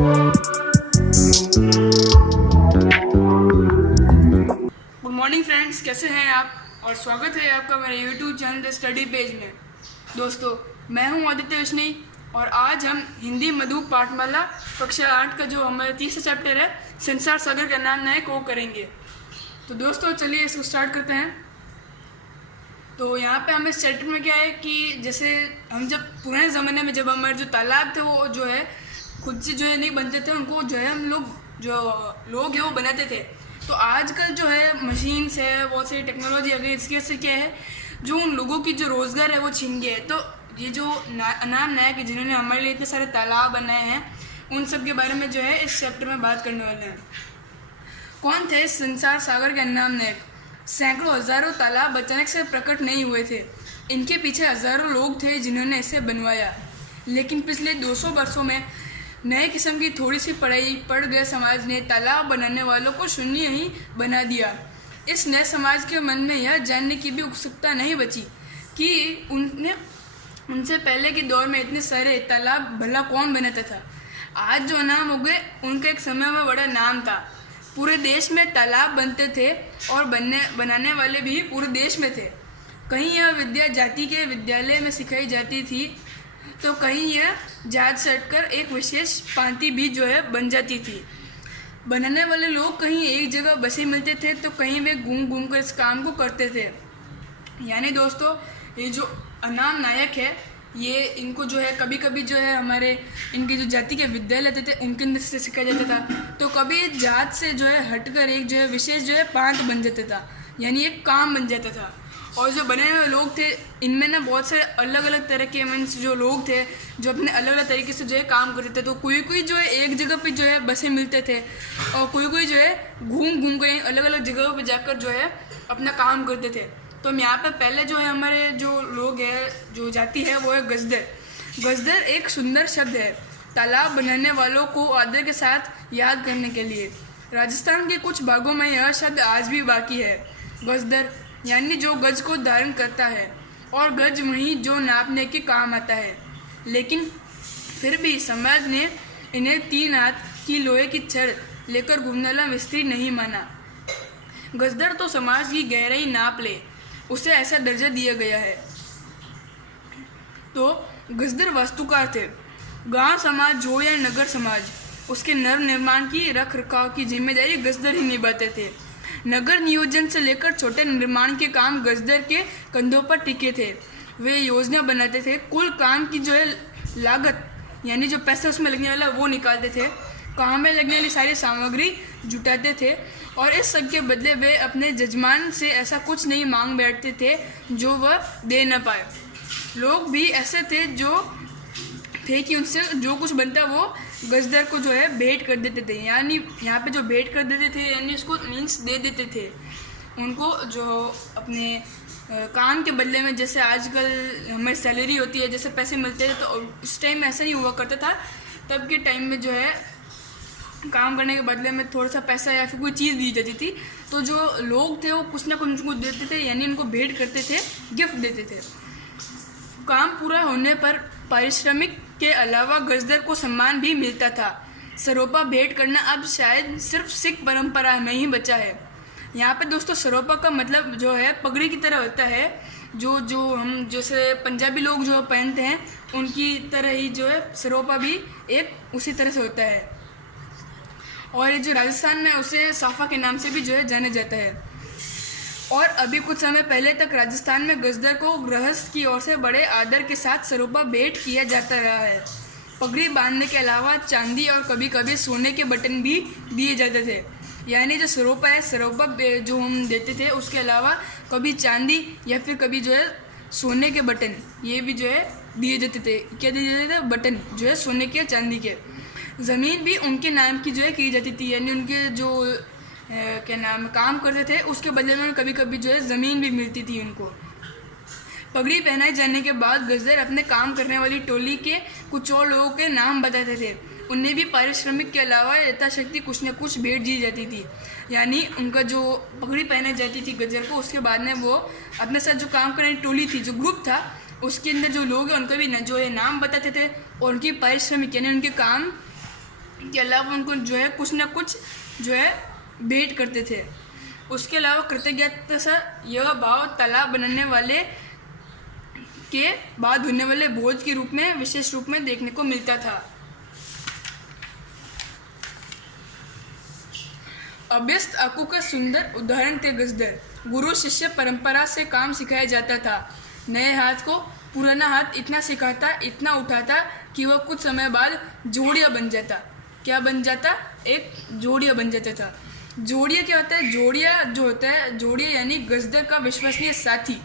Good morning friends, कैसे हैं आप। और स्वागत है आपका मेरे YouTube channel the study page में। दोस्तों, मैं हूं आदित्य विश्नई और आज हम हिंदी मधु पाठमाला कक्षा 8 का जो हमारा तीसरा चैप्टर है संसार सागर का नाम नए को करेंगे। तो दोस्तों चलिए इसको स्टार्ट करते हैं। तो यहाँ पे हमें इस चैप्टर में क्या है कि जैसे हम जब पुराने ज़माने में जब हमारे जो तालाब थे वो जो है खुद से जो है नहीं बनते थे, उनको जो है हम लोग है वो बनाते थे। तो आजकल जो है मशीन्स है, बहुत सारी टेक्नोलॉजी आ गई, इसकी वजह से क्या है जो उन लोगों की जो रोज़गार है वो छीन गया है। तो ये जो अनाम नायक है जिन्होंने हमारे लिए इतने सारे तालाब बनाए हैं, उन सब के बारे में जो है इस चैप्टर में बात करने वाले हैं। कौन थे संसार सागर के अनाम नायक? सैकड़ों हज़ारों तालाब अचानक से प्रकट नहीं हुए थे। इनके पीछे हज़ारों लोग थे जिन्होंने इसे बनवाया। लेकिन पिछले 200 वर्षों में नए किस्म की थोड़ी सी पढ़ाई पड़ गए समाज ने तालाब बनाने वालों को शून्य ही बना दिया। इस नए समाज के मन में यह जानने की भी उत्सुकता नहीं बची कि उनसे पहले के दौर में इतने सारे तालाब भला कौन बनाता था। आज जो नाम हो गए उनका एक समय में बड़ा नाम था। पूरे देश में तालाब बनते थे और बनाने वाले भी पूरे देश में थे। कहीं यह विद्या जाति के विद्यालय में सिखाई जाती थी तो कहीं यह जात सटकर एक विशेष पांति भी जो है बन जाती थी। बनाने वाले लोग कहीं एक जगह बसे मिलते थे तो कहीं वे घूम कर इस काम को करते थे। यानी दोस्तों, ये जो अनाम नायक है ये इनको जो है कभी कभी जो है हमारे इनके जो जाति के विद्यालय थे उनके अंदर से सिखाया जाता था, तो कभी जात से जो है हटकर एक जो है विशेष जो है पांत बन जाता था, यानी एक काम बन जाता था। और जो बने हुए लोग थे इनमें ना बहुत सारे अलग अलग तरह के मीन्स जो लोग थे जो अपने अलग अलग तरीके से जो है काम करते थे। तो कोई जो है एक जगह पे जो है बसे मिलते थे और कोई जो है घूम कर अलग अलग जगहों पे जाकर जो है अपना काम करते थे। तो हम यहाँ पे पहले जो है हमारे जो लोग हैं जो जाति है वो है गजदर। गजदर एक सुंदर शब्द है तालाब बनाने वालों को आदर के साथ याद करने के लिए। राजस्थान के कुछ भागों में यह शब्द आज भी बाकी है। गजदर यानी जो गज को धारण करता है और गज वहीं जो नापने के काम आता है। लेकिन फिर भी समाज ने इन्हें 3 हाथ की लोहे की छड़ लेकर घूमने वाला मिस्त्री नहीं माना। गजदर तो समाज की गहराई नाप ले, उसे ऐसा दर्जा दिया गया है। तो गजदर वास्तुकार थे। गांव समाज हो या नगर समाज, उसके नर निर्माण की रख रखाव की जिम्मेदारी गजदर ही निभाते थे। नगर नियोजन से लेकर छोटे निर्माण के काम गजदर के कंधों पर टिके थे। वे योजना बनाते थे, कुल काम की जो है लागत यानी जो पैसा उसमें लगने वाला वो निकालते थे, काम में लगने वाली सारी सामग्री जुटाते थे और इस सब के बदले वे अपने जजमान से ऐसा कुछ नहीं मांग बैठते थे जो वह दे न पाए। लोग भी ऐसे थे कि उनसे जो कुछ बनता वो गजदर को जो है भेंट कर देते थे। यानी यहाँ पे जो भेंट कर देते थे यानी उसको मीन्स दे देते थे उनको जो अपने काम के बदले में। जैसे आजकल हमारी सैलरी होती है, जैसे पैसे मिलते हैं, तो उस टाइम ऐसा नहीं हुआ करता था। तब के टाइम में जो है काम करने के बदले में थोड़ा सा पैसा या फिर कोई चीज़ दी जाती थी। तो जो लोग थे वो कुछ ना कुछ उनको देते थे, यानी उनको भेंट करते थे, गिफ्ट देते थे। काम पूरा होने पर पारिश्रमिक के अलावा गजदर को सम्मान भी मिलता था। सरोपा भेंट करना अब शायद सिर्फ सिख परंपरा में ही बचा है। यहाँ पे दोस्तों सरोपा का मतलब जो है पगड़ी की तरह होता है, जो हम जैसे पंजाबी लोग जो पहनते हैं उनकी तरह ही जो है सरोपा भी एक उसी तरह से होता है। और ये जो राजस्थान में उसे साफा के नाम से भी जो है जाना जाता है। और अभी कुछ समय पहले तक राजस्थान में गजदर को गृहस्थ की ओर से बड़े आदर के साथ सरोपा भेंट किया जाता रहा है। पगड़ी बांधने के अलावा चांदी और कभी कभी सोने के बटन भी दिए जाते थे। यानी जो सरोपा है, सरोपा जो हम देते थे उसके अलावा कभी चांदी या फिर कभी जो है सोने के बटन ये भी जो है दिए जाते थे। क्या दिए जाते थे? बटन जो है सोने के चांदी के। ज़मीन भी उनके नाम की जो है की जाती थी, यानी उनके जो क्या नाम काम करते थे उसके बदले में कभी कभी जो है ज़मीन भी मिलती थी उनको। पगड़ी पहनाए जाने के बाद गजदर अपने काम करने वाली टोली के कुछ और लोगों के नाम बताते थे। उन्हें भी पारिश्रमिक के अलावा यथाशक्ति कुछ न कुछ भेंट दी जाती थी। यानी उनका जो पगड़ी पहनाई जाती थी गजदर को, उसके बाद में वो अपने साथ जो काम करने की टोली थी, जो ग्रुप था, उसके अंदर जो लोग हैं उनका भी जो है नाम बताते थे और उनकी पारिश्रमिक यानी उनके काम के अलावा उनको जो है कुछ ना कुछ जो है भेंट करते थे। उसके अलावा कृतज्ञता से यह भाव तालाब बनाने वाले के बाद होने वाले भोज के रूप में विशेष रूप में देखने को मिलता था। अभ्यस्त आंखों का सुंदर उदाहरण थे गजदर। गुरु शिष्य परंपरा से काम सिखाया जाता था। नए हाथ को पुराना हाथ इतना सिखाता, इतना उठाता कि वह कुछ समय बाद जोड़िया बन जाता। क्या बन जाता? एक जोड़िया बन जाता था। जोड़िया क्या होता है? जोड़िया जो होता है, जोड़िया यानी गजदर का विश्वसनीय साथी।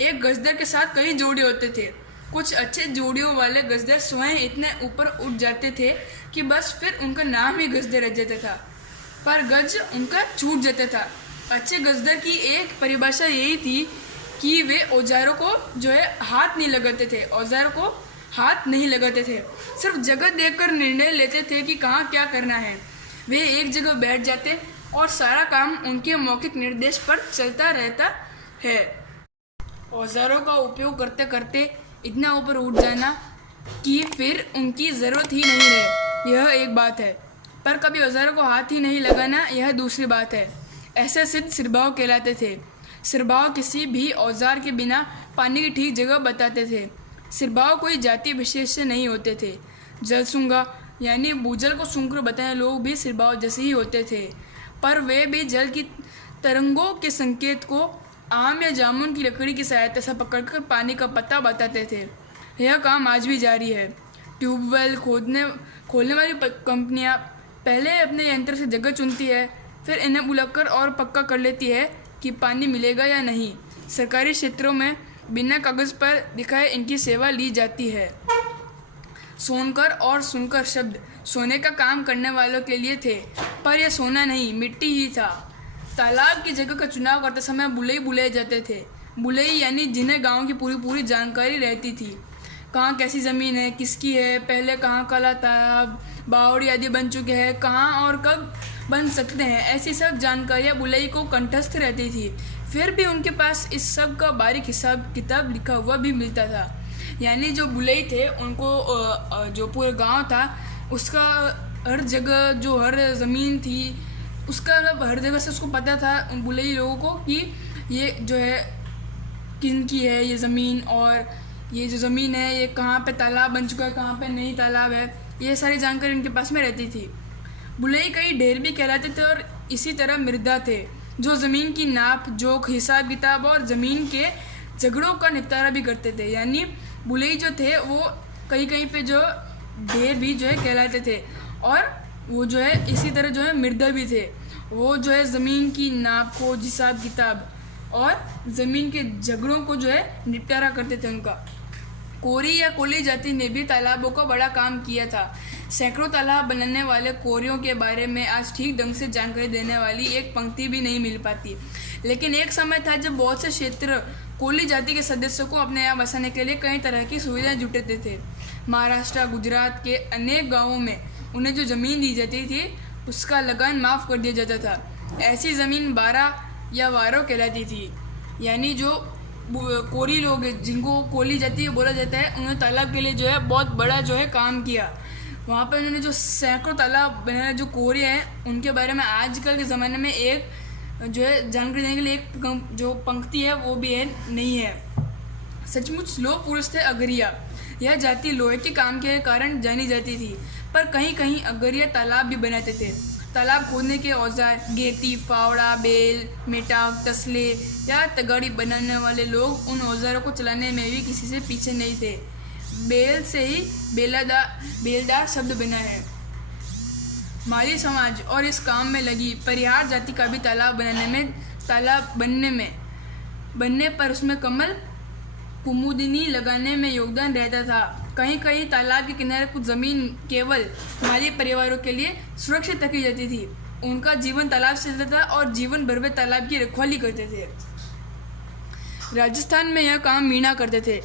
एक गजदर के साथ कई जोड़े होते थे। कुछ अच्छे जोड़ियों वाले गजदर स्वयं इतने ऊपर उठ जाते थे कि बस फिर उनका नाम ही गजदर रह जाता था, पर गज उनका छूट जाता था। अच्छे गजदर की एक परिभाषा यही थी कि वे औजारों को जो है हाथ नहीं लगाते थे, औजारों को हाथ नहीं लगाते थे, सिर्फ जगह देखकर निर्णय लेते थे कि कहाँ क्या करना है। वे एक जगह बैठ जाते और सारा काम उनके मौखिक निर्देश पर चलता रहता है। औजारों का उपयोग करते करते इतना ऊपर उठ जाना कि फिर उनकी ज़रूरत ही नहीं रहे, यह एक बात है, पर कभी औजारों को हाथ ही नहीं लगाना, यह दूसरी बात है। ऐसे सिद्ध सिरभाव कहलाते थे। सिरभाव किसी भी औजार के बिना पानी की ठीक जगह बताते थे। सिरभाव कोई जाति विशेष से नहीं होते थे। जलसूंगा यानी भूजल को सूंघकर बताने लोग भी सिरभाव जैसे ही होते थे, पर वे भी जल की तरंगों के संकेत को आम या जामुन की लकड़ी की सहायता से पकड़कर पानी का पता बताते थे। यह काम आज भी जारी है। ट्यूबवेल खोलने वाली कंपनियां पहले अपने यंत्र से जगह चुनती है, फिर इन्हें बुलाकर और पक्का कर लेती है कि पानी मिलेगा या नहीं। सरकारी क्षेत्रों में बिना कागज़ पर दिखाए इनकी सेवा ली जाती है। सोनकर और सुनकर शब्द सोने का काम करने वालों के लिए थे, पर यह सोना नहीं, मिट्टी ही था। तालाब की जगह का चुनाव करते समय बुलई बुलाए जाते थे। बुलई यानी जिन्हें गांव की पूरी जानकारी रहती थी। कहाँ कैसी ज़मीन है, किसकी है, पहले कहाँ कला तालाब बावड़ी आदि बन चुके हैं, कहाँ और कब बन सकते हैं, ऐसी सब जानकारियाँ बुलई को कंठस्थ रहती थी। फिर भी उनके पास इस सब का बारीक हिसाब किताब लिखा हुआ भी मिलता था। यानी जो बुलई थे उनको जो पूरा गांव था उसका हर जगह जो हर ज़मीन थी उसका हर जगह से उसको पता था उन बुलई लोगों को कि ये जो है किन की है ये ज़मीन, और ये जो ज़मीन है ये कहाँ पे तालाब बन चुका है, कहाँ पे नहीं तालाब है, ये सारी जानकारी उनके पास में रहती थी। बुलई कई ढेर भी कहलाते थे और इसी तरह मृदा थे जो ज़मीन की नाप जोख हिसाब किताब और ज़मीन के झगड़ों का निपटारा भी करते थे। यानी बुलई जो थे वो कहीं पे जो ढेर भी जो है कहलाते थे, और वो जो है इसी तरह जो है मृदा भी थे। वो जो है ज़मीन की नाप को हिसाब किताब और ज़मीन के झगड़ों को जो है निपटारा करते थे उनका। कोरी या कोली जाति ने भी तालाबों का बड़ा काम किया था। सैकड़ों तालाब बनाने वाले कोरियों के बारे में आज ठीक ढंग से जानकारी देने वाली एक पंक्ति भी नहीं मिल पाती। लेकिन एक समय था जब बहुत से क्षेत्र कोली जाति के सदस्यों को अपने यहाँ बसाने के लिए कई तरह की सुविधाएं जुटाते थे। महाराष्ट्र गुजरात के अनेक गाँवों में उन्हें जो ज़मीन दी जाती थी उसका लगान माफ़ कर दिया जाता था। ऐसी ज़मीन 12 या वारो कहलाती थी। यानी जो कोरी लोग जिनको कोली जाति बोला जाता है उन्होंने तालाब के लिए जो है बहुत बड़ा जो है काम किया। वहाँ पर उन्होंने जो सैकड़ों तालाब बनाए जो कोरी हैं उनके बारे में आजकल के ज़माने में एक जो है जानकारी देने के लिए एक जो पंक्ति है वो भी है नहीं है। सचमुच लोह पुरुष थे अगरिया। यह जाति लोहे के काम के कारण जानी जाती थी, पर कहीं कहीं अगरिया तालाब भी बनाते थे। तालाब खोदने के औजार गेती, फावड़ा, बेल, मेटाक, तसले या तगाड़ी बनाने वाले लोग उन औजारों को चलाने में भी किसी से पीछे नहीं थे। बेल से ही बेलदार शब्द बना है। माली समाज और इस काम में लगी परिहार जाति का भी तालाब बनने पर उसमें कमल कुमुदिनी लगाने में योगदान रहता था। कहीं कहीं तालाब के किनारे कुछ ज़मीन केवल माली परिवारों के लिए सुरक्षित रखी जाती थी। उनका जीवन तालाब से चलता था और जीवन भर वे तालाब की रखवाली करते थे। राजस्थान में यह काम मीणा करते थे।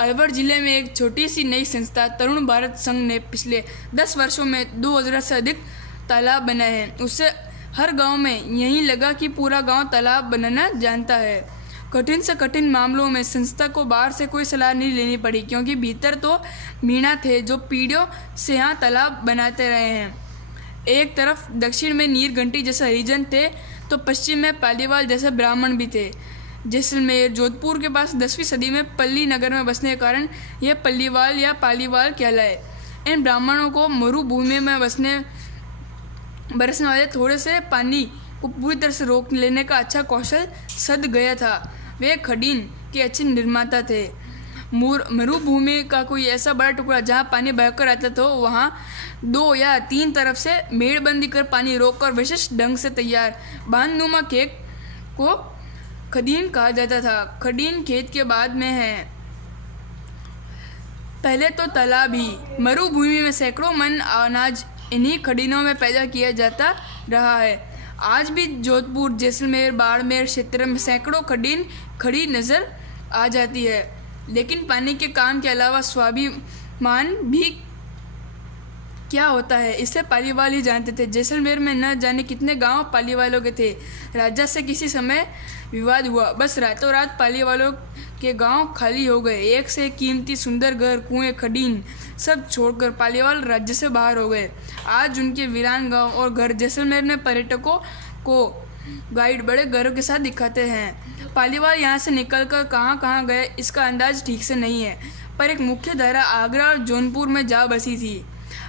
अलवर जिले में एक छोटी सी नई संस्था तरुण भारत संघ ने पिछले 10 वर्षों में 2000 से अधिक तालाब बनाए हैं। उससे हर गांव में यही लगा कि पूरा गांव तालाब बनाना जानता है। कठिन से कठिन मामलों में संस्था को बाहर से कोई सलाह नहीं लेनी पड़ी, क्योंकि भीतर तो मीणा थे जो पीढ़ियों से यहाँ तालाब बनाते रहे हैं। एक तरफ दक्षिण में नीरघंटी जैसे हरिजन थे तो पश्चिम में पालीवाल जैसे ब्राह्मण भी थे। जैसलमेर जोधपुर के पास 10वीं सदी में पल्ली नगर में बसने के कारण यह पल्लीवाल या पालीवाल कहलाए। इन ब्राह्मणों को मरुभूमि में बरसने वाले थोड़े से पानी को पूरी तरह से रोक लेने का अच्छा कौशल सध गया था। वे खडीन के अच्छे निर्माता थे। मरुभूमि का कोई ऐसा बड़ा टुकड़ा जहाँ पानी बहकर आता तो वहाँ 2 या 3 तरफ से मेड़बंदी कर पानी रोककर विशिष्ट ढंग से तैयार बांधनुमा खेत को खडीन कहा जाता था। खडीन खेत के बाद में है। पहले तो तालाब ही। मरुभूमि में सैकड़ों मन अनाज इन्हीं खडीनों में पैदा किया जाता रहा है। आज भी जोधपुर, जैसलमेर, बाड़मेर क्षेत्र में सैकड़ों खडीन खड़ी नज़र आ जाती है। लेकिन पानी के काम के अलावा स्वाभिमान भी क्या होता है इसे पालीवाल ही जानते थे। जैसलमेर में न जाने कितने गांव पालीवालों के थे। राजा से किसी समय विवाद हुआ, बस रातों रात पालीवालों के गांव खाली हो गए। एक से एक कीमती सुंदर घर, कुएं, खडीन सब छोड़कर पालीवाल राज्य से बाहर हो गए। आज उनके वीरान गांव और घर जैसलमेर में पर्यटकों को गाइड बड़े गर्व के साथ दिखाते हैं। पालीवाल यहाँ से निकलकर कहाँ कहाँ गए इसका अंदाज ठीक से नहीं है, पर एक मुख्य धारा आगरा और जौनपुर में जा बसी थी।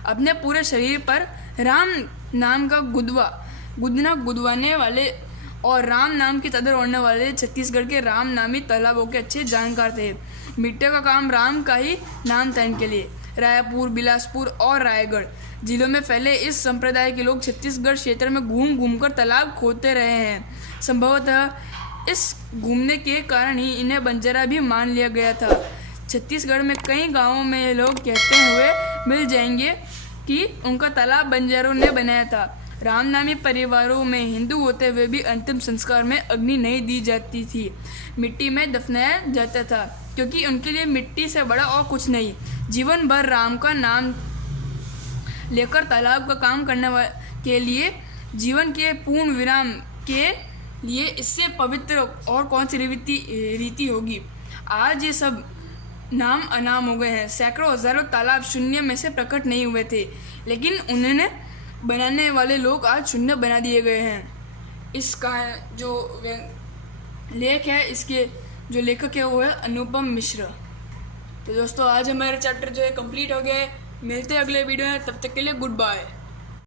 अपने पूरे शरीर पर राम नाम का गुदवाने वाले और राम नाम की चादर ओढ़ने वाले छत्तीसगढ़ के राम नामी तालाबों के अच्छे जानकार थे। मिट्टी का काम राम का ही नाम था इनके लिए। रायपुर, बिलासपुर और रायगढ़ जिलों में फैले इस संप्रदाय के लोग छत्तीसगढ़ क्षेत्र में घूम घूम कर तालाब खोदते रहे हैं। संभवतः इस घूमने के कारण ही इन्हें बंजारा भी मान लिया गया था। छत्तीसगढ़ में कई गांवों में ये लोग कहते हुए मिल जाएंगे कि उनका तालाब बंजारों ने बनाया था। रामनामी परिवारों में हिंदू होते हुए भी अंतिम संस्कार में अग्नि नहीं दी जाती थी, मिट्टी में दफनाया जाता था, क्योंकि उनके लिए मिट्टी से बड़ा और कुछ नहीं। जीवन भर राम का नाम लेकर तालाब का काम करने के लिए जीवन के पूर्ण विराम के लिए इससे पवित्र और कौन सी रीति होगी। आज ये सब नाम अनाम हो गए हैं। सैकड़ों हजारों तालाब शून्य में से प्रकट नहीं हुए थे, लेकिन उन्हें बनाने वाले लोग आज शून्य बना दिए गए हैं। इसका जो लेख है, इसके जो लेखक है वो है अनुपम मिश्र। तो दोस्तों आज हमारा चैप्टर जो है कंप्लीट हो गया है। मिलते हैं अगले वीडियो में, तब तक के लिए गुड बाय।